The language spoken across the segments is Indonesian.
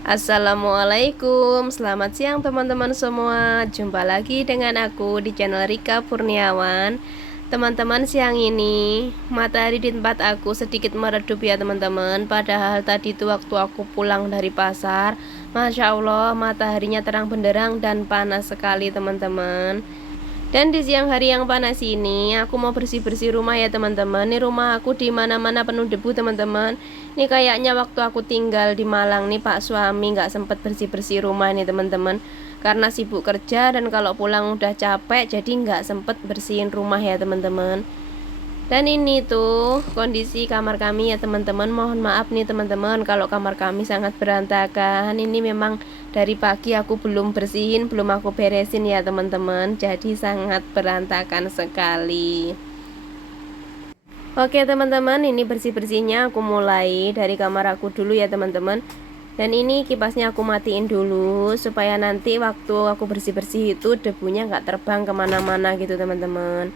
Assalamualaikum, selamat siang teman-teman semua. Jumpa lagi dengan aku di channel Rika Kurniawan. Teman-teman, siang ini matahari di tempat aku sedikit meredup ya teman-teman. Padahal tadi itu waktu aku pulang dari pasar, Masya Allah mataharinya terang benderang dan panas sekali teman-teman. Dan di siang hari yang panas ini, aku mau bersih-bersih rumah ya teman-teman. Ini rumah aku di mana-mana penuh debu teman-teman. Ini kayaknya waktu aku tinggal di Malang nih Pak suami nggak sempet bersih-bersih rumah nih teman-teman. Karena sibuk kerja dan kalau pulang udah capek, jadi nggak sempet bersihin rumah ya teman-teman. Dan ini tuh kondisi kamar kami ya teman-teman. Mohon maaf nih teman-teman kalau kamar kami sangat berantakan. Ini memang dari pagi aku belum bersihin, belum aku beresin ya teman-teman. Jadi sangat berantakan sekali. Oke teman-teman, ini bersih-bersihnya aku mulai dari kamar aku dulu ya teman-teman. Dan ini kipasnya aku matiin dulu supaya nanti waktu aku bersih-bersih itu debunya nggak terbang kemana-mana gitu teman-teman.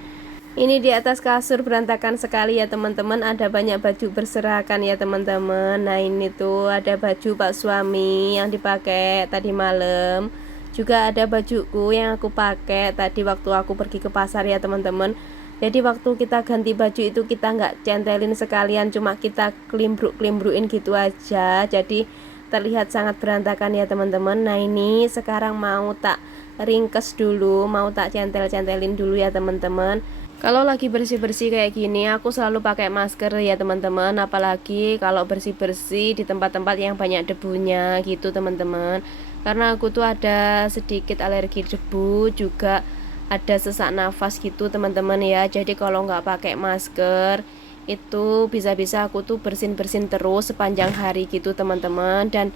Ini di atas kasur berantakan sekali ya teman-teman. Ada banyak baju berserakan ya teman-teman. Nah ini tuh ada baju Pak suami yang dipakai tadi malam. Juga ada bajuku yang aku pakai tadi waktu aku pergi ke pasar ya teman-teman. Jadi waktu kita ganti baju itu kita nggak centelin sekalian, cuma kita kelimbruk-kelimbruin gitu aja. Jadi terlihat sangat berantakan ya teman-teman. Nah ini sekarang mau tak ringkes dulu, mau tak centel-centelin dulu ya teman-teman. Kalau lagi bersih-bersih kayak gini, aku selalu pakai masker ya teman-teman. Apalagi kalau bersih-bersih di tempat-tempat yang banyak debunya gitu teman-teman. Karena aku tuh ada sedikit alergi debu, juga ada sesak nafas gitu teman-teman ya. Jadi kalau nggak pakai masker, itu bisa-bisa aku tuh bersin-bersin terus sepanjang hari gitu teman-teman. Dan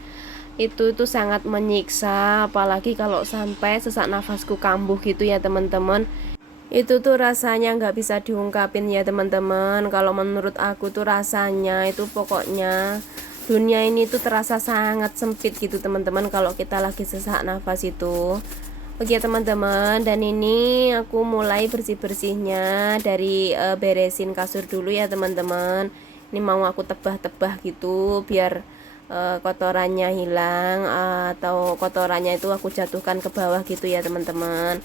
itu sangat menyiksa, apalagi kalau sampai sesak nafasku kambuh gitu ya teman-teman. Itu tuh rasanya nggak bisa diungkapin ya teman-teman. Kalau menurut aku tuh rasanya itu pokoknya dunia ini tuh terasa sangat sempit gitu teman-teman kalau kita lagi sesak nafas itu. Oke teman-teman, dan ini aku mulai bersih-bersihnya dari beresin kasur dulu ya teman-teman. Ini mau aku tebah-tebah gitu biar kotorannya hilang, atau kotorannya itu aku jatuhkan ke bawah gitu ya teman-teman.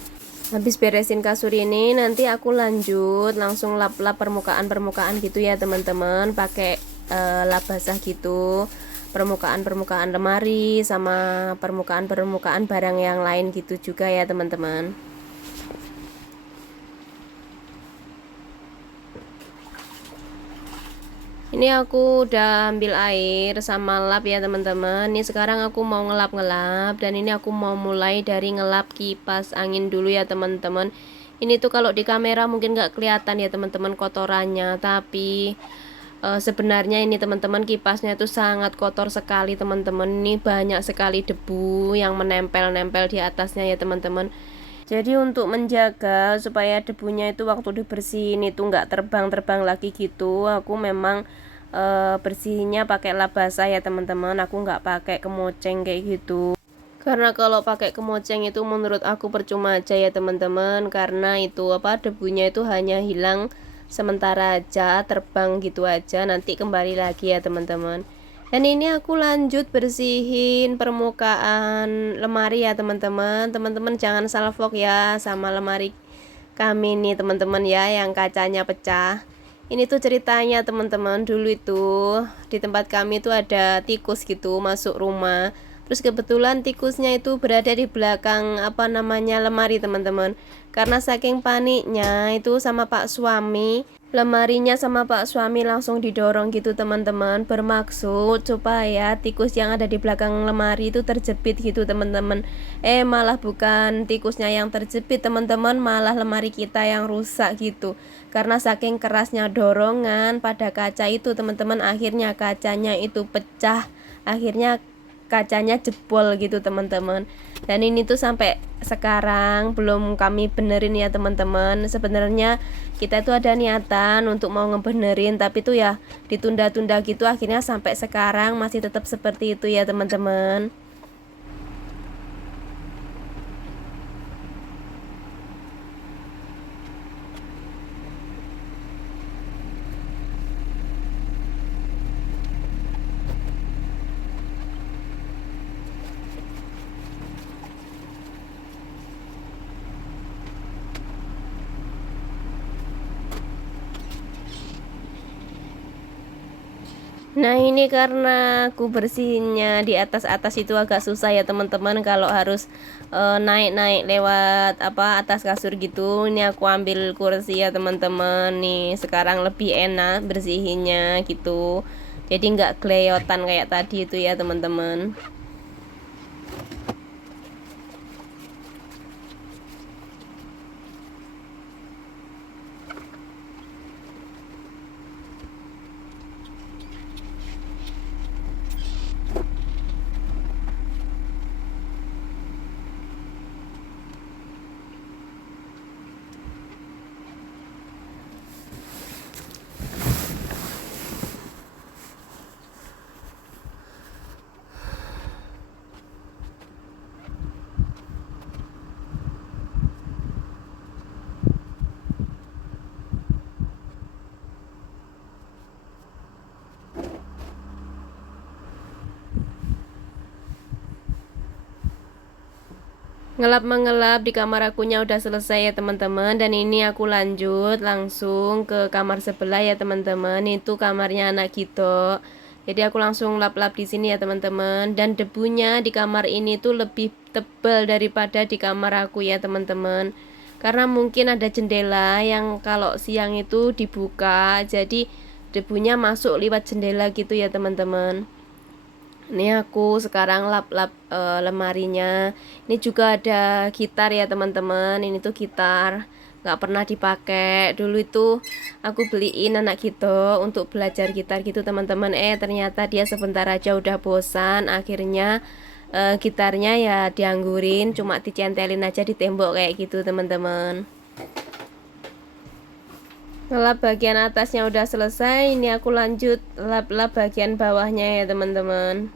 Habis beresin kasur ini nanti aku lanjut langsung lap-lap permukaan-permukaan gitu ya teman-teman, pakai lap basah gitu, permukaan-permukaan lemari sama permukaan-permukaan barang yang lain gitu juga ya teman-teman. Ini aku udah ambil air sama lap ya teman-teman. Ini sekarang aku mau ngelap-ngelap, dan ini aku mau mulai dari ngelap kipas angin dulu ya teman-teman. Ini tuh kalau di kamera mungkin nggak kelihatan ya teman-teman kotorannya, tapi sebenarnya ini teman-teman kipasnya tuh sangat kotor sekali teman-teman. Ini banyak sekali debu yang menempel-nempel di atasnya ya teman-teman. Jadi untuk menjaga supaya debunya itu waktu dibersihin itu nggak terbang-terbang lagi gitu, aku memang bersihinnya pakai lap basah ya teman-teman. Aku nggak pakai kemoceng kayak gitu. Karena kalau pakai kemoceng itu menurut aku percuma aja ya teman-teman. Karena itu debunya itu hanya hilang sementara aja, terbang gitu aja, nanti kembali lagi ya teman-teman. Dan ini aku lanjut bersihin permukaan lemari ya teman-teman. Teman-teman jangan salfok ya sama lemari kami nih teman-teman ya, yang kacanya pecah. Ini tuh ceritanya teman-teman, dulu itu di tempat kami itu ada tikus gitu masuk rumah. Terus kebetulan tikusnya itu berada di belakang lemari teman-teman. Karena saking paniknya itu sama Pak suami, lemarinya sama Pak suami langsung didorong gitu teman-teman, bermaksud supaya tikus yang ada di belakang lemari itu terjepit gitu teman-teman. Malah bukan tikusnya yang terjepit teman-teman, malah lemari kita yang rusak gitu. Karena saking kerasnya dorongan pada kaca itu teman-teman, akhirnya kacanya itu pecah, akhirnya kacanya jebol gitu teman-teman. Dan ini tuh sampai sekarang belum kami benerin ya teman-teman. Sebenarnya kita itu ada niatan untuk mau ngebenerin, tapi tuh ya ditunda-tunda gitu, akhirnya sampai sekarang masih tetap seperti itu ya teman-teman. Nah ini karena aku bersihinnya di atas itu agak susah ya teman-teman, kalau harus naik-naik lewat apa atas kasur gitu. Ini aku ambil kursi ya teman-teman, nih sekarang lebih enak bersihinnya gitu, jadi nggak geleyotan kayak tadi itu ya teman-teman. Ngelap mengelap di kamar akunya udah selesai ya teman-teman, dan ini aku lanjut langsung ke kamar sebelah ya teman-teman. Itu kamarnya anak Gito, jadi aku langsung lap-lap di sini ya teman-teman. Dan debunya di kamar ini tuh lebih tebal daripada di kamar aku ya teman-teman, karena mungkin ada jendela yang kalau siang itu dibuka, jadi debunya masuk lewat jendela gitu ya teman-teman. Ini aku sekarang lap-lap lemarinya. Ini juga ada gitar ya teman-teman. Ini tuh gitar nggak pernah dipakai. Dulu itu aku beliin anak gitu untuk belajar gitar gitu teman-teman. Ternyata dia sebentar aja udah bosan. Akhirnya gitarnya ya dianggurin, cuma dicentelin aja di tembok kayak gitu teman-teman. Ngelap bagian atasnya udah selesai. Ini aku lanjut lap-lap bagian bawahnya ya teman-teman.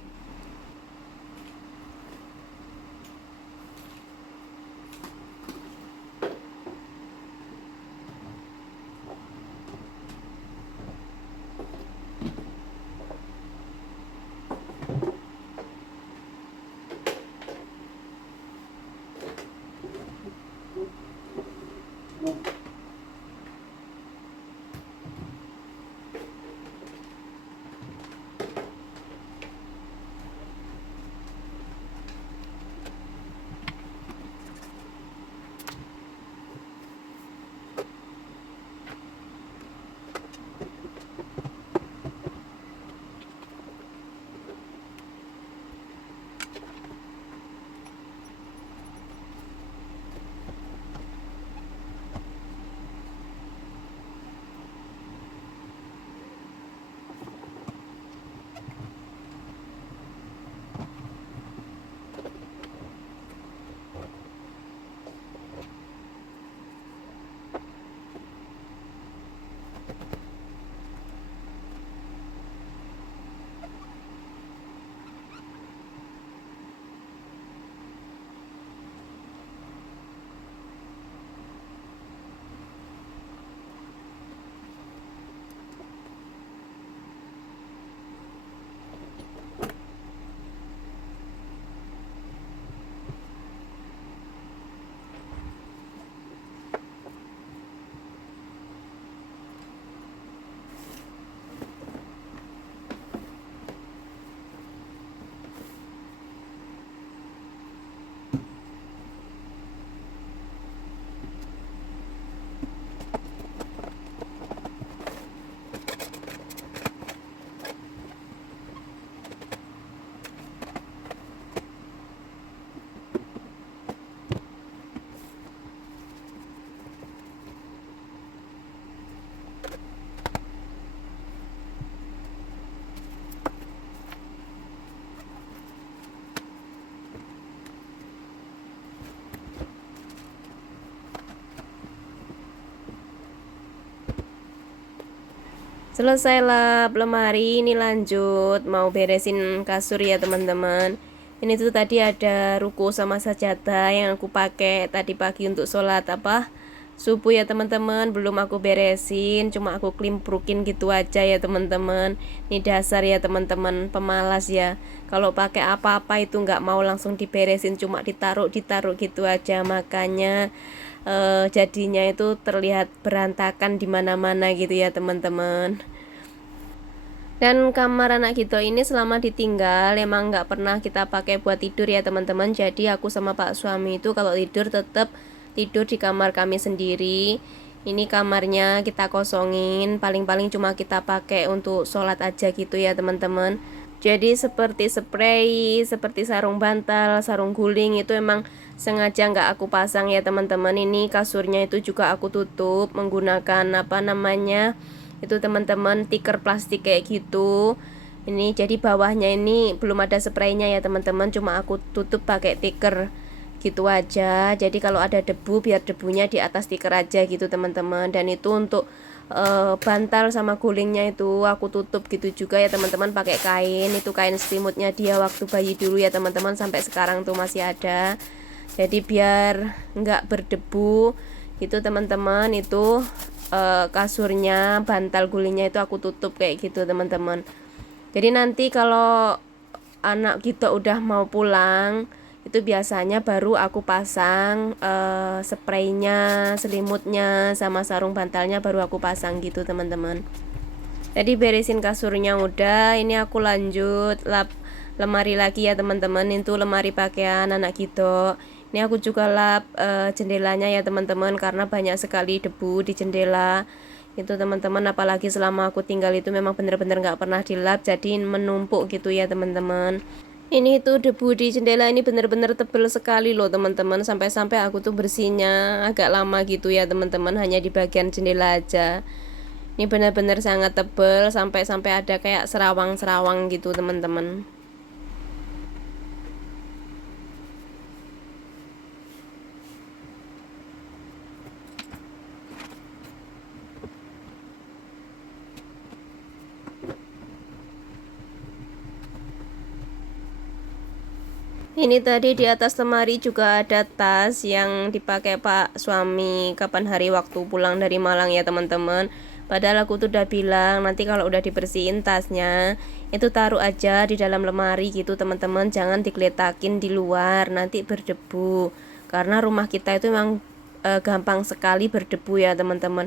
Selesai lap lemari, ini lanjut mau beresin kasur ya teman-teman. Ini tuh tadi ada ruko sama sajadah yang aku pakai tadi pagi untuk sholat apa subuh ya teman-teman. Belum aku beresin, cuma aku klimprukin gitu aja ya teman-teman. Ini dasar ya teman-teman, pemalas ya. Kalau pakai apa-apa itu nggak mau langsung diberesin, cuma ditaruh gitu aja. Makanya jadinya itu terlihat berantakan di mana-mana gitu ya teman-teman. Dan kamar anak Gito ini selama ditinggal emang nggak pernah kita pakai buat tidur ya teman-teman. Jadi aku sama Pak suami itu kalau tidur tetap tidur di kamar kami sendiri. Ini kamarnya kita kosongin, paling-paling cuma kita pakai untuk sholat aja gitu ya teman-teman. Jadi seperti spray, seperti sarung bantal, sarung guling itu emang sengaja nggak aku pasang ya teman-teman. Ini kasurnya itu juga aku tutup menggunakan apa namanya itu teman-teman, tikar plastik kayak gitu. Ini jadi bawahnya ini belum ada spraynya ya teman-teman, cuma aku tutup pakai tikar gitu aja. Jadi kalau ada debu biar debunya di atas tikar aja gitu teman-teman. Dan itu untuk bantal sama gulingnya itu aku tutup gitu juga ya teman-teman, pakai kain. Itu kain selimutnya dia waktu bayi dulu ya teman-teman, sampai sekarang tuh masih ada. Jadi biar nggak berdebu gitu teman-teman. Itu kasurnya, bantal gulingnya itu aku tutup kayak gitu teman-teman. Jadi nanti kalau anak kita udah mau pulang itu biasanya baru aku pasang spraynya, selimutnya sama sarung bantalnya baru aku pasang gitu teman-teman. Jadi beresin kasurnya udah, ini aku lanjut lap lemari lagi ya teman-teman. Itu lemari pakaian anak gitu. Ini aku juga lap jendelanya ya teman-teman, karena banyak sekali debu di jendela itu teman-teman. Apalagi selama aku tinggal itu memang bener-bener nggak pernah dilap, jadi menumpuk gitu ya teman-teman. Ini tuh debu di jendela ini bener-bener tebel sekali loh teman-teman, sampai-sampai aku tuh bersihnya agak lama gitu ya teman-teman, hanya di bagian jendela aja. Ini benar-benar sangat tebel, sampai-sampai ada kayak serawang-serawang gitu teman-teman. Ini tadi di atas lemari juga ada tas yang dipakai Pak suami kapan hari waktu pulang dari Malang ya teman-teman. Padahal aku tuh udah bilang nanti kalau udah dibersihin tasnya itu taruh aja di dalam lemari gitu teman-teman, jangan digeletakin di luar nanti berdebu. Karena rumah kita itu memang gampang sekali berdebu ya teman-teman.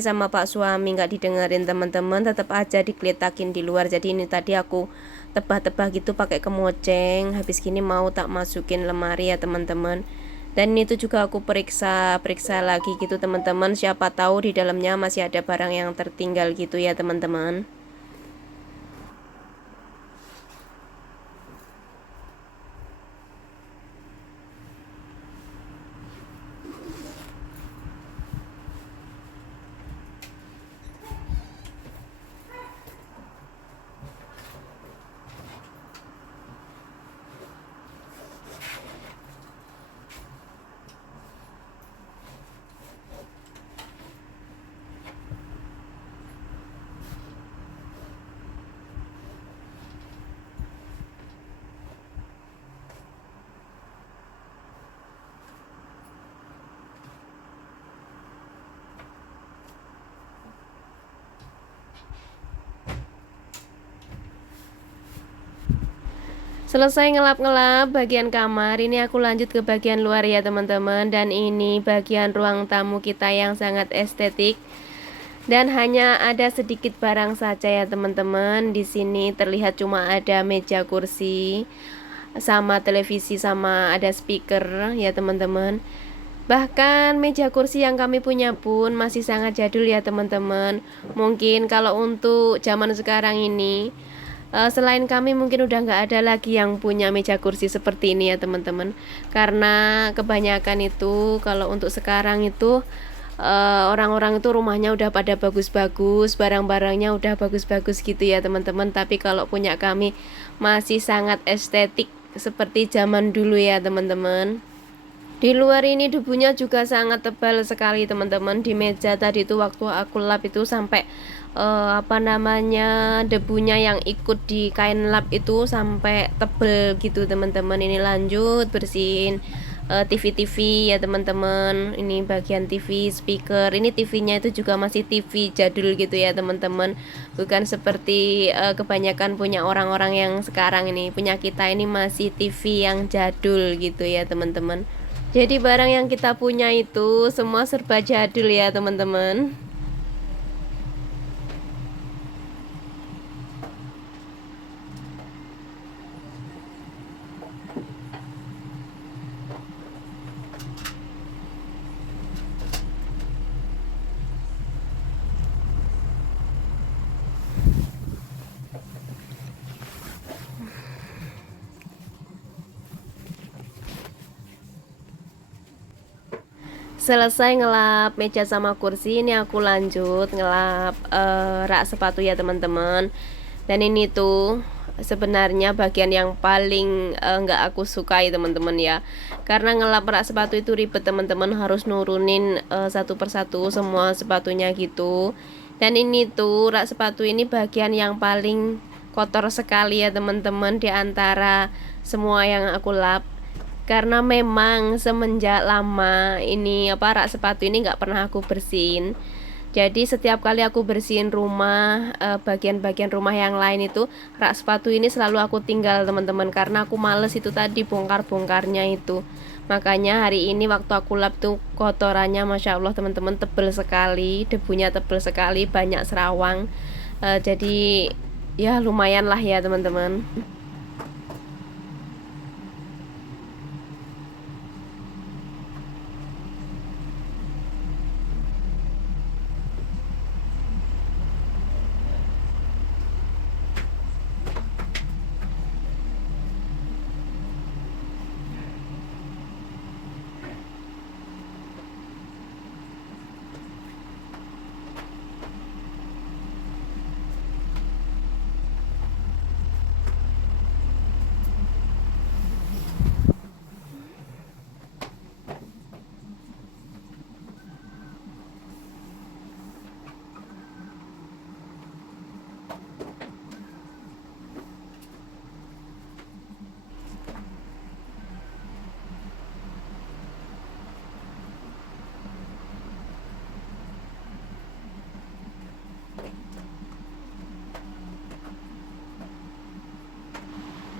Sama Pak suami nggak didengerin teman-teman, tetap aja digeletakin di luar. Jadi ini tadi aku tebah-tebah gitu pakai kemoceng, habis gini mau tak masukin lemari ya teman-teman. Dan itu juga aku periksa lagi gitu teman-teman, siapa tahu di dalamnya masih ada barang yang tertinggal gitu ya teman-teman. Selesai ngelap-ngelap bagian kamar, ini aku lanjut ke bagian luar ya teman-teman. Dan ini bagian ruang tamu kita yang sangat estetik. Dan hanya ada sedikit barang saja ya teman-teman. Di sini terlihat cuma ada meja kursi sama televisi sama ada speaker ya teman-teman. Bahkan meja kursi yang kami punya pun masih sangat jadul ya teman-teman. Mungkin kalau untuk zaman sekarang ini selain kami mungkin udah nggak ada lagi yang punya meja kursi seperti ini ya teman-teman, karena kebanyakan itu kalau untuk sekarang itu orang-orang itu rumahnya udah pada bagus-bagus, barang-barangnya udah bagus-bagus gitu ya teman-teman. Tapi kalau punya kami masih sangat estetik seperti zaman dulu ya teman-teman. Di luar ini debunya juga sangat tebal sekali teman-teman. Di meja tadi itu waktu aku lap itu sampai debunya yang ikut di kain lap itu sampai tebel gitu teman-teman. Ini lanjut bersihin TV ya teman-teman. Ini bagian TV, speaker. Ini TV-nya itu juga masih TV jadul gitu ya teman-teman. Bukan seperti kebanyakan punya orang-orang yang sekarang ini. Punya kita ini masih TV yang jadul gitu ya teman-teman. Jadi barang yang kita punya itu semua serba jadul ya teman-teman. Selesai ngelap meja sama kursi, ini aku lanjut ngelap rak sepatu ya teman-teman. Dan ini tuh sebenarnya bagian yang paling nggak aku sukai teman-teman ya, karena ngelap rak sepatu itu ribet teman-teman, harus nurunin satu persatu semua sepatunya gitu. Dan ini tuh rak sepatu ini bagian yang paling kotor sekali ya teman-teman di antara semua yang aku lap, karena memang semenjak lama ini rak sepatu ini nggak pernah aku bersihin. Jadi setiap kali aku bersihin rumah, bagian-bagian rumah yang lain itu, rak sepatu ini selalu aku tinggal teman-teman, karena aku males itu tadi bongkar-bongkarnya itu. Makanya hari ini waktu aku lap tuh kotorannya Masya Allah teman-teman, tebel sekali, debunya tebel sekali, banyak serawang. Jadi ya lumayan lah ya teman-teman.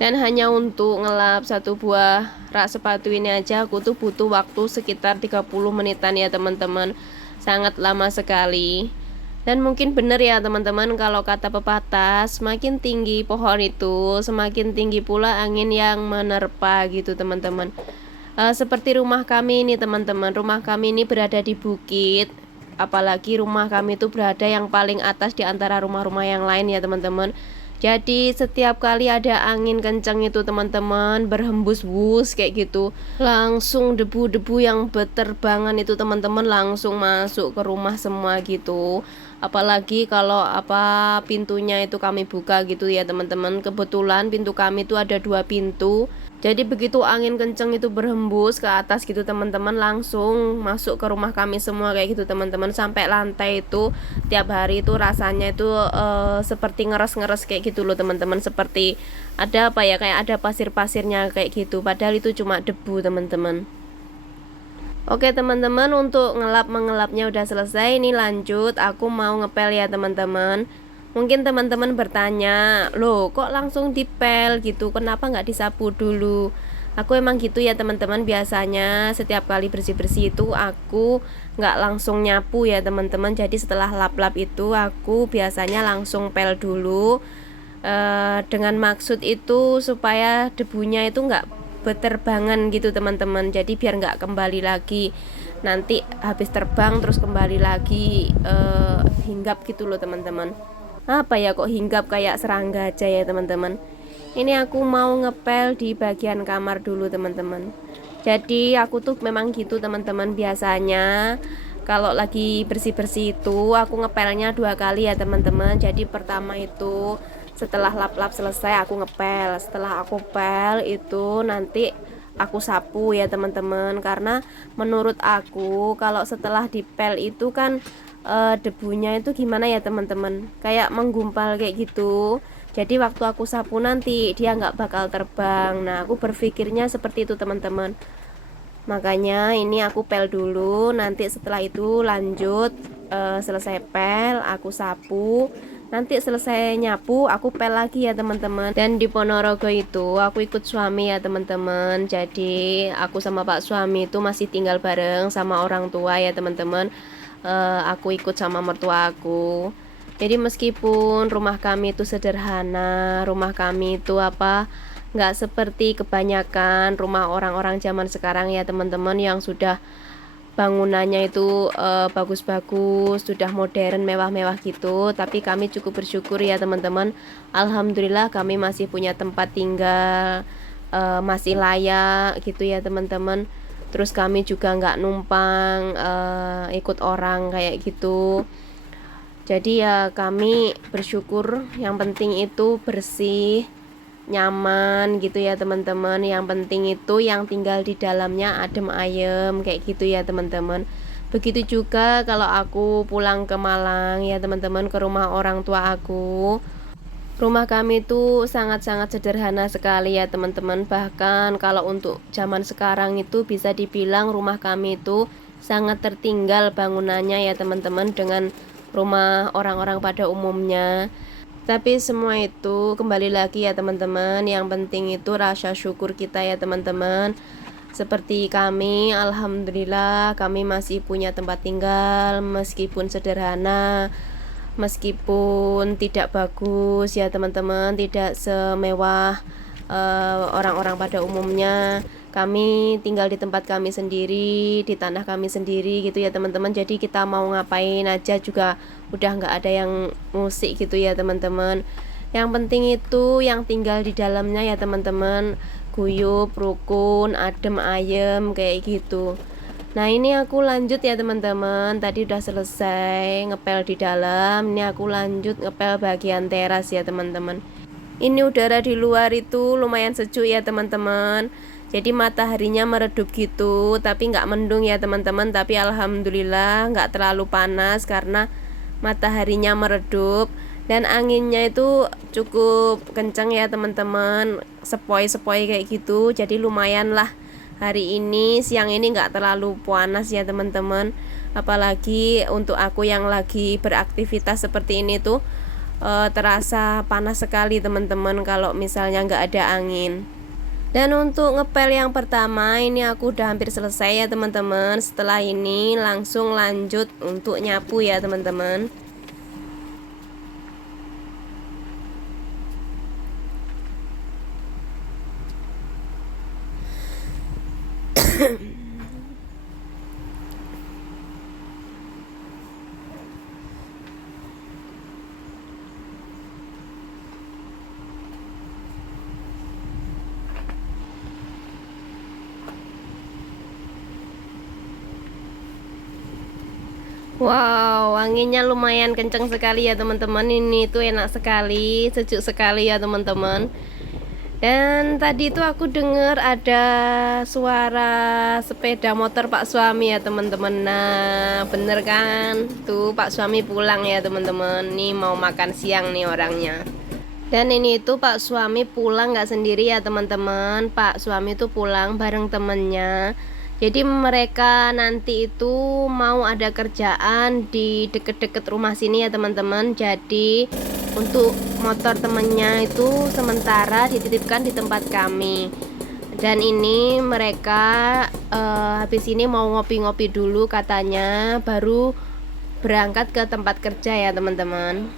Dan hanya untuk ngelap satu buah rak sepatu ini aja aku tuh butuh waktu sekitar 30 menitan ya teman-teman. Sangat lama sekali. Dan mungkin bener ya teman-teman, kalau kata pepatah, semakin tinggi pohon itu semakin tinggi pula angin yang menerpa gitu teman-teman. Seperti rumah kami ini teman-teman, rumah kami ini berada di bukit. Apalagi rumah kami itu berada yang paling atas di antara rumah-rumah yang lain ya teman-teman. Jadi setiap kali ada angin kencang itu teman-teman, berhembus wus kayak gitu, langsung debu-debu yang berterbangan itu teman-teman langsung masuk ke rumah semua gitu. Apalagi kalau pintunya itu kami buka gitu ya teman-teman. Kebetulan pintu kami itu ada 2 pintu. Jadi begitu angin kenceng itu berhembus ke atas gitu teman-teman, langsung masuk ke rumah kami semua kayak gitu teman-teman. Sampai lantai itu tiap hari itu rasanya itu seperti ngeres-ngeres kayak gitu loh teman-teman. Seperti ada kayak ada pasir-pasirnya kayak gitu, padahal itu cuma debu teman-teman. Oke teman-teman, untuk mengelapnya udah selesai. Ini lanjut aku mau ngepel ya teman-teman. Mungkin teman-teman bertanya, loh kok langsung dipel gitu, kenapa nggak disapu dulu? Aku emang gitu ya teman-teman, biasanya setiap kali bersih-bersih itu aku nggak langsung nyapu ya teman-teman. Jadi setelah lap-lap itu aku biasanya langsung pel dulu, dengan maksud itu supaya debunya itu nggak berterbangan gitu teman-teman. Jadi biar nggak kembali lagi, nanti habis terbang terus kembali lagi hinggap gitu loh teman-teman. Kok hinggap kayak serangga aja ya teman-teman. Ini aku mau ngepel di bagian kamar dulu teman-teman. Jadi aku tuh memang gitu teman-teman, biasanya kalau lagi bersih-bersih itu aku ngepelnya 2 kali ya teman-teman. Jadi pertama itu setelah lap-lap selesai aku ngepel, setelah aku pel itu nanti aku sapu ya teman-teman. Karena menurut aku kalau setelah dipel itu kan debunya itu gimana ya teman-teman, kayak menggumpal kayak gitu. Jadi waktu aku sapu nanti dia nggak bakal terbang. Nah aku berpikirnya seperti itu teman-teman. Makanya ini aku pel dulu, nanti setelah itu lanjut selesai pel aku sapu, nanti selesai nyapu aku pel lagi ya teman-teman. Dan di Ponorogo itu aku ikut suami ya teman-teman. Jadi aku sama Pak suami itu masih tinggal bareng sama orang tua ya teman-teman. Aku ikut sama mertua aku. Jadi meskipun rumah kami itu sederhana, rumah kami itu nggak seperti kebanyakan rumah orang-orang zaman sekarang ya teman-teman, yang sudah bangunannya itu bagus-bagus, sudah modern, mewah-mewah gitu. Tapi kami cukup bersyukur ya teman-teman, alhamdulillah kami masih punya tempat tinggal, masih layak gitu ya teman-teman. terus kami juga nggak numpang ikut orang kayak gitu. Jadi ya kami bersyukur, yang penting itu bersih, nyaman gitu ya teman-teman. Yang penting itu yang tinggal di dalamnya adem ayem kayak gitu ya teman-teman. Begitu juga kalau aku pulang ke Malang ya teman-teman, ke rumah orang tua aku. Rumah kami itu sangat-sangat sederhana sekali ya teman-teman. Bahkan kalau untuk zaman sekarang itu bisa dibilang rumah kami itu sangat tertinggal bangunannya ya teman-teman dengan rumah orang-orang pada umumnya. Tapi semua itu kembali lagi ya teman-teman, yang penting itu rasa syukur kita ya teman-teman. Seperti kami, alhamdulillah kami masih punya tempat tinggal meskipun sederhana, meskipun tidak bagus ya teman-teman, tidak semewah orang-orang pada umumnya. Kami tinggal di tempat kami sendiri, di tanah kami sendiri gitu ya teman-teman. Jadi kita mau ngapain aja juga udah nggak ada yang musik gitu ya teman-teman. Yang penting itu yang tinggal di dalamnya ya teman-teman, guyup, rukun, adem ayem kayak gitu. Nah ini aku lanjut ya teman-teman, tadi udah selesai ngepel di dalam, ini aku lanjut ngepel bagian teras ya teman-teman. Ini udara di luar itu lumayan sejuk ya teman-teman, jadi mataharinya meredup gitu, tapi nggak mendung ya teman-teman. Tapi alhamdulillah nggak terlalu panas karena mataharinya meredup, dan anginnya itu cukup kencang ya teman-teman, sepoi-sepoi kayak gitu. Jadi lumayan lah hari ini, siang ini nggak terlalu panas ya teman-teman. Apalagi untuk aku yang lagi beraktivitas seperti ini tuh terasa panas sekali teman-teman kalau misalnya nggak ada angin. Dan untuk ngepel yang pertama ini aku udah hampir selesai ya teman-teman. Setelah ini langsung lanjut untuk nyapu ya teman-teman. Wow, anginnya lumayan kenceng sekali ya teman-teman. Ini tuh enak sekali, sejuk sekali ya teman-teman. Dan tadi itu aku dengar ada suara sepeda motor Pak Suami ya teman-teman. Nah, bener kan? Tuh Pak Suami pulang ya teman-teman. Nih mau makan siang nih orangnya. Dan ini itu Pak Suami pulang nggak sendiri ya teman-teman. Pak Suami itu pulang bareng temennya. Jadi mereka nanti itu mau ada kerjaan di deket-deket rumah sini ya teman-teman. Jadi untuk motor temennya itu sementara dititipkan di tempat kami. Dan ini mereka habis ini mau ngopi-ngopi dulu katanya, baru berangkat ke tempat kerja ya teman-teman.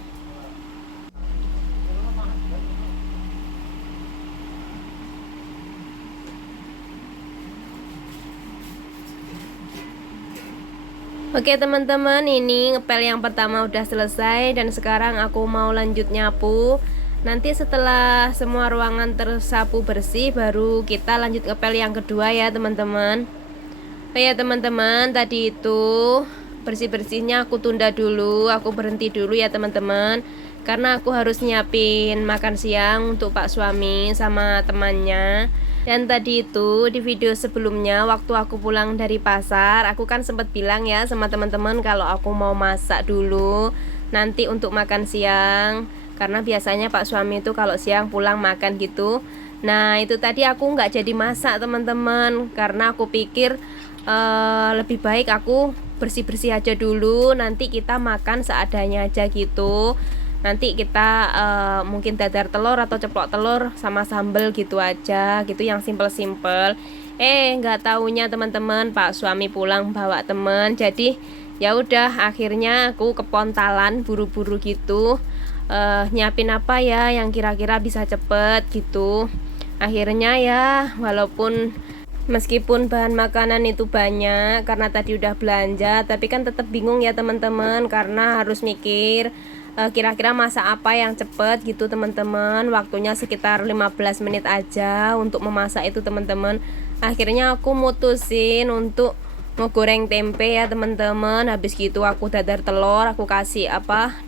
Oke teman-teman, ini ngepel yang pertama udah selesai dan sekarang aku mau lanjut nyapu. Nanti setelah semua ruangan tersapu bersih baru kita lanjut ngepel yang kedua ya teman-teman. Oh ya teman-teman, tadi itu bersih-bersihnya aku tunda dulu, aku berhenti dulu ya teman-teman, karena aku harus nyiapin makan siang untuk Pak Suami sama temannya. Dan tadi itu di video sebelumnya waktu aku pulang dari pasar, aku kan sempat bilang ya sama teman-teman kalau aku mau masak dulu nanti untuk makan siang, karena biasanya Pak Suami itu kalau siang pulang makan gitu. Nah itu tadi aku nggak jadi masak teman-teman, karena aku pikir lebih baik aku bersih-bersih aja dulu, nanti kita makan seadanya aja gitu. Nanti kita mungkin dadar telur atau ceplok telur sama sambel gitu aja, gitu yang simple-simple. Nggak taunya teman-teman Pak Suami pulang bawa temen. Jadi ya udah akhirnya aku kepontalan buru-buru gitu, nyiapin apa ya yang kira-kira bisa cepet gitu. Akhirnya ya walaupun meskipun bahan makanan itu banyak karena tadi udah belanja, tapi kan tetap bingung ya teman-teman, karena harus mikir kira-kira masak apa yang cepet gitu teman-teman. Waktunya sekitar 15 menit aja untuk memasak itu teman-teman. Akhirnya aku mutusin untuk ngegoreng tempe ya teman-teman. Habis gitu aku dadar telur, aku kasih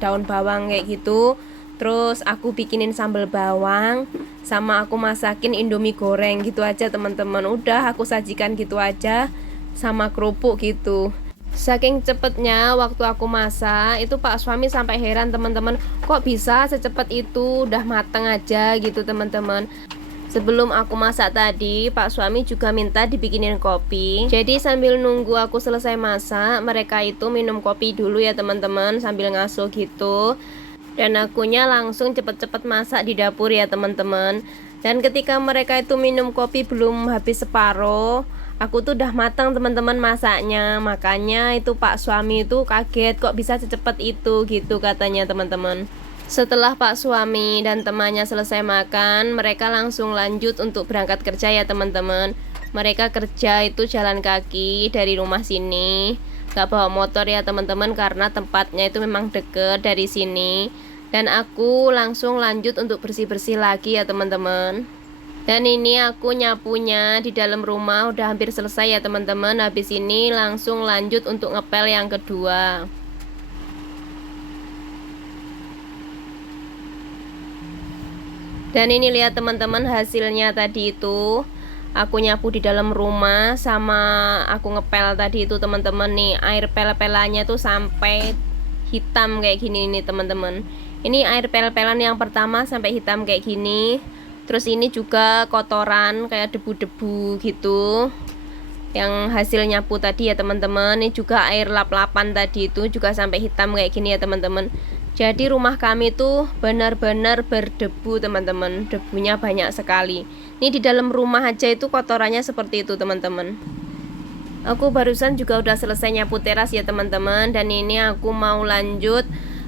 daun bawang kayak gitu. Terus aku bikinin sambal bawang, sama aku masakin indomie goreng gitu aja teman-teman. Udah aku sajikan gitu aja sama kerupuk gitu. Saking cepetnya waktu aku masak itu Pak suami sampai heran teman-teman, kok bisa secepat itu udah mateng aja gitu teman-teman. Sebelum aku masak tadi, Pak suami juga minta dibikinin kopi. Jadi sambil nunggu aku selesai masak, mereka itu minum kopi dulu ya teman-teman, sambil ngasuh gitu. Dan akunya langsung cepet-cepet masak di dapur ya teman-teman. Dan ketika mereka itu minum kopi belum habis separuh, aku tuh udah matang teman-teman masaknya. Makanya itu Pak suami itu kaget, kok bisa secepat itu gitu katanya teman-teman. Setelah Pak suami dan temannya selesai makan, mereka langsung lanjut untuk berangkat kerja ya teman-teman. Mereka kerja itu jalan kaki dari rumah sini, gak bawa motor ya teman-teman, karena tempatnya itu memang deket dari sini. Dan aku langsung lanjut untuk bersih-bersih lagi ya teman-teman. Dan ini aku nyapunya di dalam rumah udah hampir selesai ya teman-teman. Habis ini langsung lanjut untuk ngepel yang kedua. Dan ini lihat teman-teman hasilnya tadi itu. Aku nyapu di dalam rumah sama aku ngepel tadi itu teman-teman. Nih air pel-pelannya tuh sampai hitam kayak gini nih teman-teman. Ini air pel-pelan yang pertama sampai hitam kayak gini. Terus ini juga kotoran kayak debu-debu gitu, yang hasil nyapu tadi ya teman-teman. Ini juga air lap-lapan tadi itu juga sampai hitam kayak gini ya teman-teman. Jadi rumah kami tuh benar-benar berdebu teman-teman. Debunya banyak sekali. Ini di dalam rumah aja itu kotorannya seperti itu teman-teman. Aku barusan juga udah selesai nyapu teras ya teman-teman. Dan ini aku mau lanjut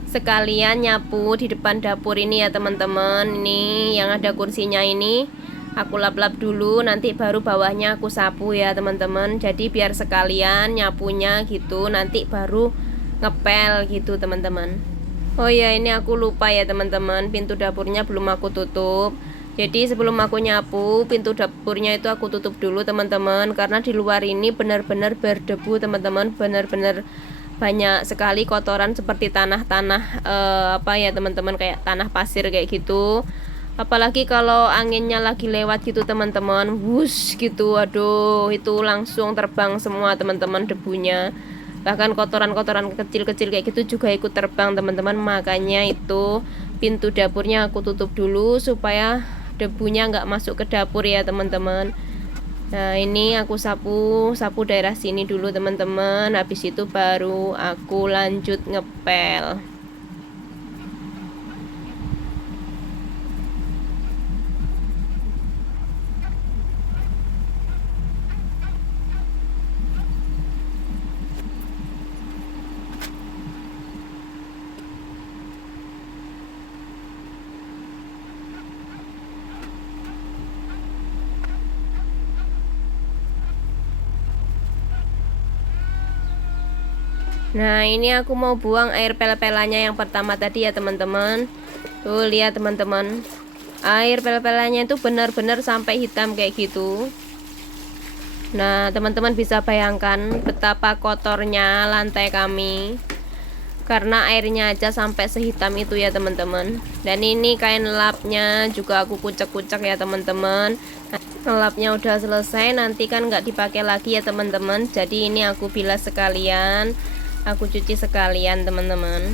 sekalian nyapu di depan dapur ini ya teman-teman. Ini yang ada kursinya ini aku lap-lap dulu, nanti baru bawahnya aku sapu ya teman-teman. Jadi biar sekalian nyapunya gitu, nanti baru ngepel gitu teman-teman. Oh ya, ini aku lupa ya teman-teman, pintu dapurnya belum aku tutup. Jadi sebelum aku nyapu, pintu dapurnya itu aku tutup dulu teman-teman, karena di luar ini benar-benar berdebu teman-teman, benar-benar banyak sekali kotoran seperti tanah-tanah ya teman-teman, kayak tanah pasir kayak gitu. Apalagi kalau anginnya lagi lewat gitu teman-teman, wush gitu, aduh itu langsung terbang semua teman-teman debunya. Bahkan kotoran-kotoran kecil-kecil kayak gitu juga ikut terbang teman-teman. Makanya itu pintu dapurnya aku tutup dulu supaya debunya nggak masuk ke dapur ya teman-teman. Nah ini aku sapu daerah sini dulu teman-teman. Habis itu baru aku lanjut ngepel. Nah ini aku mau buang air pel-pelannya yang pertama tadi ya teman-teman. Tuh lihat teman-teman, air pel-pelannya itu benar-benar sampai hitam kayak gitu. Nah teman-teman bisa bayangkan betapa kotornya lantai kami, karena airnya aja sampai sehitam itu ya teman-teman. Dan ini kain lapnya juga aku kucek-kucek ya teman-teman. Lapnya udah selesai, nanti kan nggak dipakai lagi ya teman-teman. Jadi ini aku bilas sekalian, aku cuci sekalian teman-teman.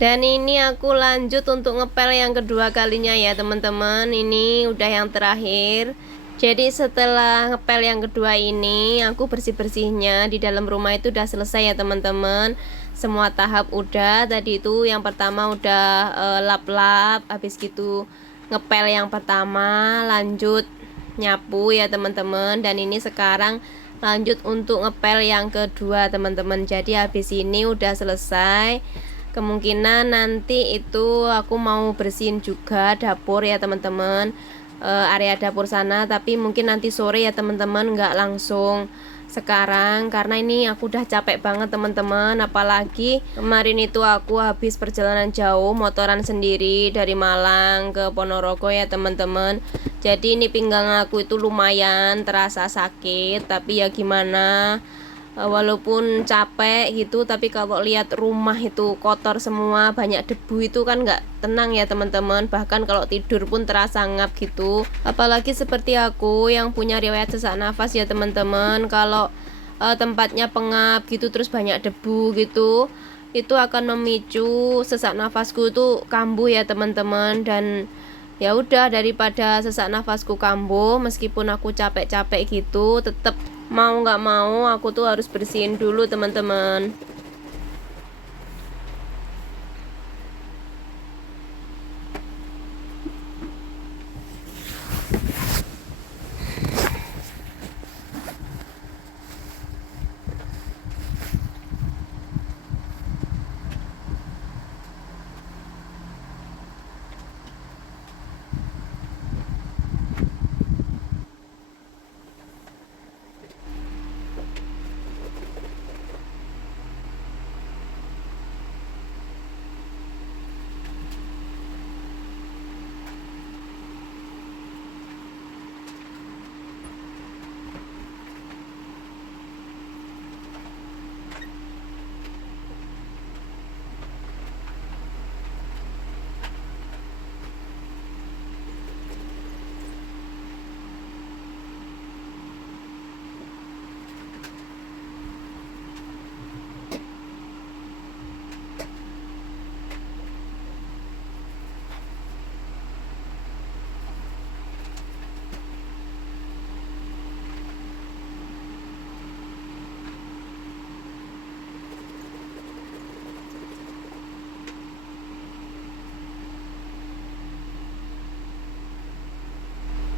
Dan ini aku lanjut untuk ngepel yang kedua kalinya ya teman-teman. Ini udah yang terakhir. Jadi setelah ngepel yang kedua ini, aku bersih-bersihnya di dalam rumah itu udah selesai ya teman-teman. Semua tahap udah. Tadi itu yang pertama udah lap-lap, habis gitu ngepel yang pertama, lanjut nyapu ya teman-teman. Dan ini sekarang lanjut untuk ngepel yang kedua teman-teman. Jadi habis ini udah selesai. Kemungkinan nanti itu aku mau bersihin juga dapur ya teman-teman, area dapur sana, tapi mungkin nanti sore ya teman-teman, nggak langsung sekarang karena ini aku udah capek banget teman-teman. Apalagi kemarin itu aku habis perjalanan jauh motoran sendiri dari Malang ke Ponorogo ya teman-teman. Jadi ini pinggang aku itu lumayan terasa sakit, tapi ya gimana, walaupun capek gitu, tapi kalau lihat rumah itu kotor semua, banyak debu, itu kan nggak tenang ya teman-teman. Bahkan kalau tidur pun terasa ngap gitu. Apalagi seperti aku yang punya riwayat sesak nafas ya teman-teman, kalau tempatnya pengap gitu terus banyak debu gitu, itu akan memicu sesak nafasku itu kambuh ya teman-teman. Dan ya udah, daripada sesak nafasku kambuh meskipun aku capek-capek gitu, tetap mau nggak mau aku tuh harus bersihin dulu teman-teman.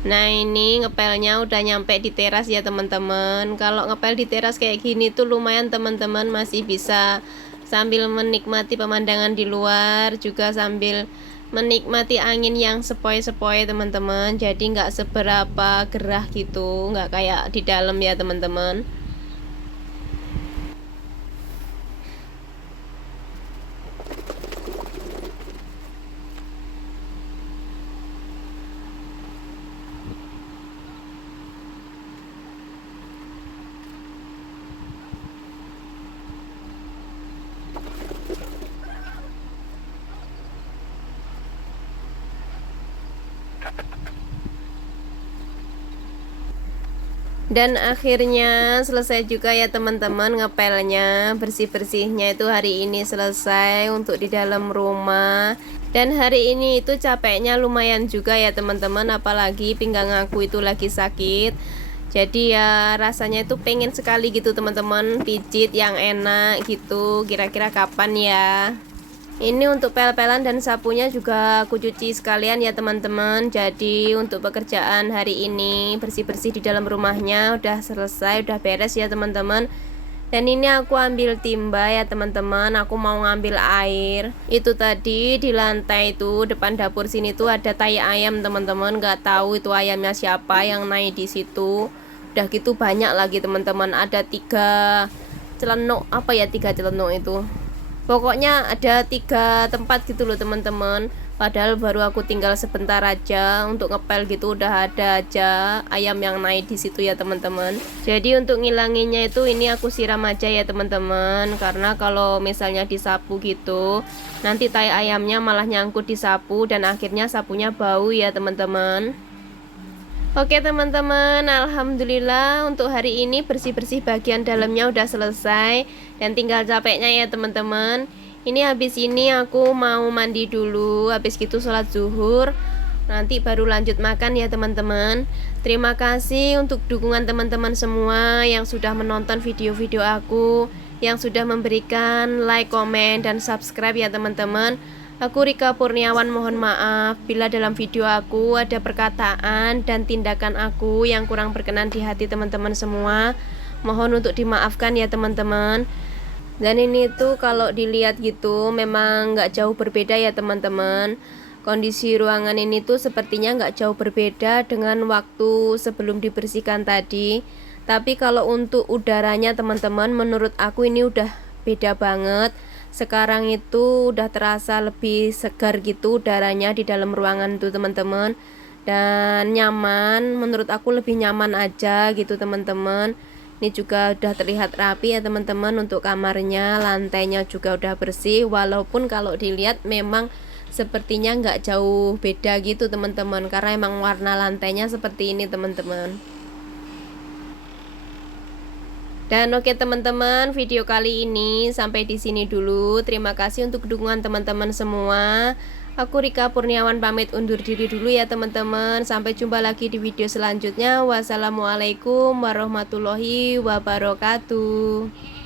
Nah ini ngepelnya udah nyampe di teras ya teman-teman. Kalau ngepel di teras kayak gini tuh lumayan teman-teman, masih bisa sambil menikmati pemandangan di luar, juga sambil menikmati angin yang sepoi-sepoi teman-teman. Jadi nggak seberapa gerah gitu, nggak kayak di dalam ya teman-teman. Dan akhirnya selesai juga ya teman-teman ngepelnya, bersih-bersihnya itu hari ini selesai untuk di dalam rumah. Dan hari ini itu capeknya lumayan juga ya teman-teman, apalagi pinggang aku itu lagi sakit. Jadi ya rasanya itu pengen sekali gitu teman-teman, pijit yang enak gitu. Kira-kira kapan ya? Ini untuk pel-pelan dan sapunya juga aku cuci sekalian ya teman-teman. Jadi untuk pekerjaan hari ini bersih-bersih di dalam rumahnya udah selesai, udah beres ya teman-teman. Dan ini aku ambil timba ya teman-teman, aku mau ngambil air. Itu tadi di lantai itu depan dapur sini tuh ada tai ayam teman-teman, nggak tahu itu ayamnya siapa yang naik di situ. Udah gitu banyak lagi teman-teman, ada 3 celenuk, apa ya 3 celenuk itu. Pokoknya ada 3 tempat gitu loh teman-teman. Padahal baru aku tinggal sebentar aja untuk ngepel gitu, udah ada aja ayam yang naik di situ ya teman-teman. Jadi untuk ngilanginnya itu ini aku siram aja ya teman-teman, karena kalau misalnya disapu gitu nanti tai ayamnya malah nyangkut di sapu dan akhirnya sapunya bau ya teman-teman. Oke teman-teman, alhamdulillah untuk hari ini bersih-bersih bagian dalamnya udah selesai dan tinggal capeknya ya teman-teman. Ini habis ini aku mau mandi dulu, habis gitu sholat zuhur, nanti baru lanjut makan ya teman-teman. Terima kasih untuk dukungan teman-teman semua yang sudah menonton video-video aku, yang sudah memberikan like, komen, dan subscribe ya teman-teman. Aku Rika Kurniawan mohon maaf bila dalam video aku ada perkataan dan tindakan aku yang kurang berkenan di hati teman-teman semua. Mohon untuk dimaafkan ya teman-teman. Dan ini tuh kalau dilihat gitu memang nggak jauh berbeda ya teman-teman. Kondisi ruangan ini tuh sepertinya nggak jauh berbeda dengan waktu sebelum dibersihkan tadi. Tapi kalau untuk udaranya teman-teman, menurut aku ini udah beda banget. Sekarang itu udah terasa lebih segar gitu udaranya di dalam ruangan tuh teman-teman. Dan nyaman, menurut aku lebih nyaman aja gitu teman-teman. Ini juga udah terlihat rapi ya teman-teman untuk kamarnya, lantainya juga udah bersih. Walaupun kalau dilihat memang sepertinya nggak jauh beda gitu teman-teman, karena emang warna lantainya seperti ini teman-teman. Dan oke teman-teman, video kali ini sampai di sini dulu. Terima kasih untuk dukungan teman-teman semua. Aku Rika Kurniawan pamit undur diri dulu ya teman-teman. Sampai jumpa lagi di video selanjutnya. Wassalamualaikum warahmatullahi wabarakatuh.